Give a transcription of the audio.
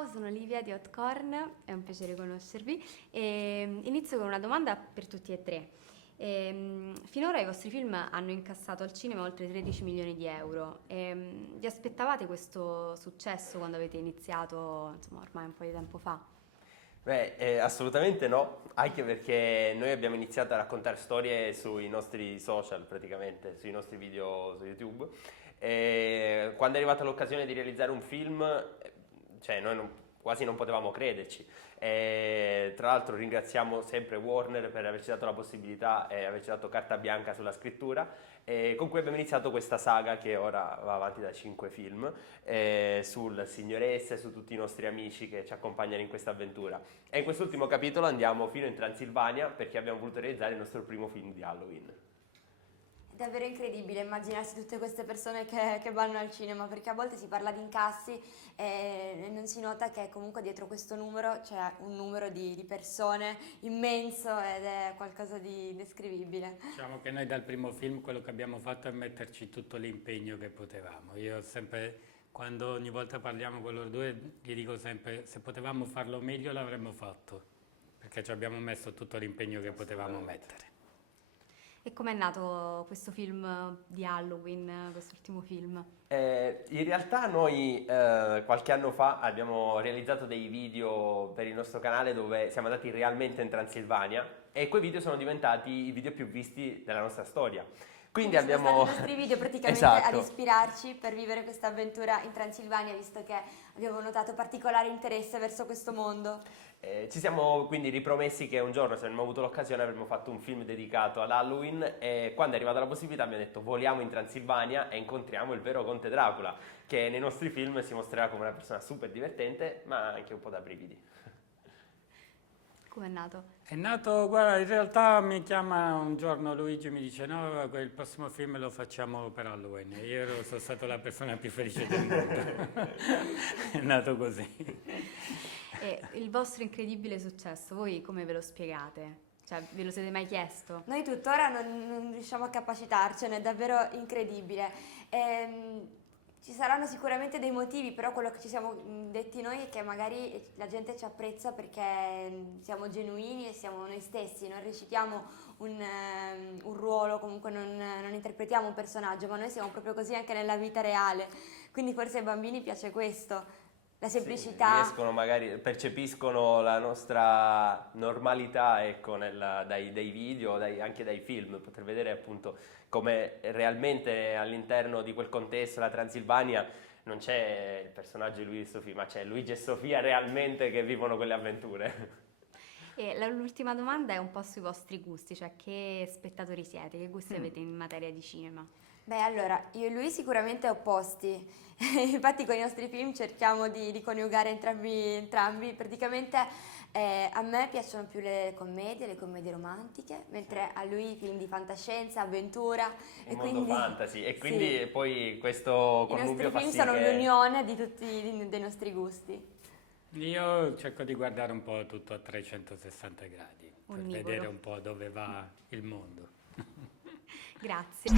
Ciao, sono Livia di Hotcorn, è un piacere conoscervi. Inizio con una domanda per tutti e tre. Finora i vostri film hanno incassato al cinema oltre 13 milioni di euro. Vi aspettavate questo successo quando avete iniziato, insomma, ormai un po' di tempo fa? Beh, assolutamente no, anche perché noi abbiamo iniziato a raccontare storie sui nostri social, praticamente, sui nostri video su YouTube. E quando è arrivata l'occasione di realizzare un film, cioè noi quasi non potevamo crederci. E, tra l'altro ringraziamo sempre Warner per averci dato la possibilità e averci dato carta bianca sulla scrittura, con cui abbiamo iniziato questa saga che ora va avanti da 5 film, sul Signore S e su tutti i nostri amici che ci accompagnano in questa avventura. E in quest'ultimo capitolo andiamo fino in Transilvania perché abbiamo voluto realizzare il nostro primo film di Halloween. È davvero incredibile immaginarsi tutte queste persone che vanno al cinema, perché a volte si parla di incassi e non si nota che comunque dietro questo numero c'è un numero di persone immenso ed è qualcosa di indescrivibile. Diciamo che noi dal primo film quello che abbiamo fatto è metterci tutto l'impegno che potevamo. Io sempre, quando ogni volta parliamo con loro due, gli dico sempre se potevamo farlo meglio l'avremmo fatto, perché ci abbiamo messo tutto l'impegno che potevamo mettere. E com'è nato questo film di Halloween, quest'ultimo film? In realtà noi qualche anno fa abbiamo realizzato dei video per il nostro canale dove siamo andati realmente in Transilvania e quei video sono diventati i video più visti della nostra storia. Quindi abbiamo... Sono stati i nostri video praticamente ad ispirarci per vivere questa avventura in Transilvania, visto che abbiamo notato particolare interesse verso questo mondo. Ci siamo quindi ripromessi che un giorno, se avremmo avuto l'occasione, avremmo fatto un film dedicato ad Halloween e quando è arrivata la possibilità abbiamo detto voliamo in Transilvania e incontriamo il vero Conte Dracula, che nei nostri film si mostrerà come una persona super divertente ma anche un po' da brividi. Com'è nato? È nato, guarda, in realtà mi chiama un giorno Luigi e mi dice no, il prossimo film lo facciamo per Halloween. E io sono stato la persona più felice del mondo. È nato così. E il vostro incredibile successo, voi come ve lo spiegate? Cioè, ve lo siete mai chiesto? Noi tuttora non riusciamo a capacitarcene, è davvero incredibile. Ci saranno sicuramente dei motivi, però quello che ci siamo detti noi è che magari la gente ci apprezza perché siamo genuini e siamo noi stessi, non recitiamo un ruolo, comunque non interpretiamo un personaggio, ma noi siamo proprio così anche nella vita reale, quindi forse ai bambini piace questo. La semplicità. Sì, riescono magari, percepiscono la nostra normalità, ecco, dai video, anche dai film, poter vedere appunto come realmente all'interno di quel contesto, la Transilvania, non c'è il personaggio di Luigi e Sofia, ma c'è Luigi e Sofia realmente che vivono quelle avventure. E l'ultima domanda è un po' sui vostri gusti, cioè che spettatori siete, che gusti avete in materia di cinema? Beh, allora, io e lui sicuramente opposti, infatti con i nostri film cerchiamo di coniugare entrambi. Praticamente a me piacciono più le commedie romantiche, mentre a lui film di fantascienza, avventura. Il mondo fantasy, e quindi sì, poi questo connubio fa i nostri film sì sono che... l'unione di tutti dei nostri gusti. Io cerco di guardare un po' tutto a 360 gradi, per Onnivoro. vedere un po' dove va il mondo. Grazie.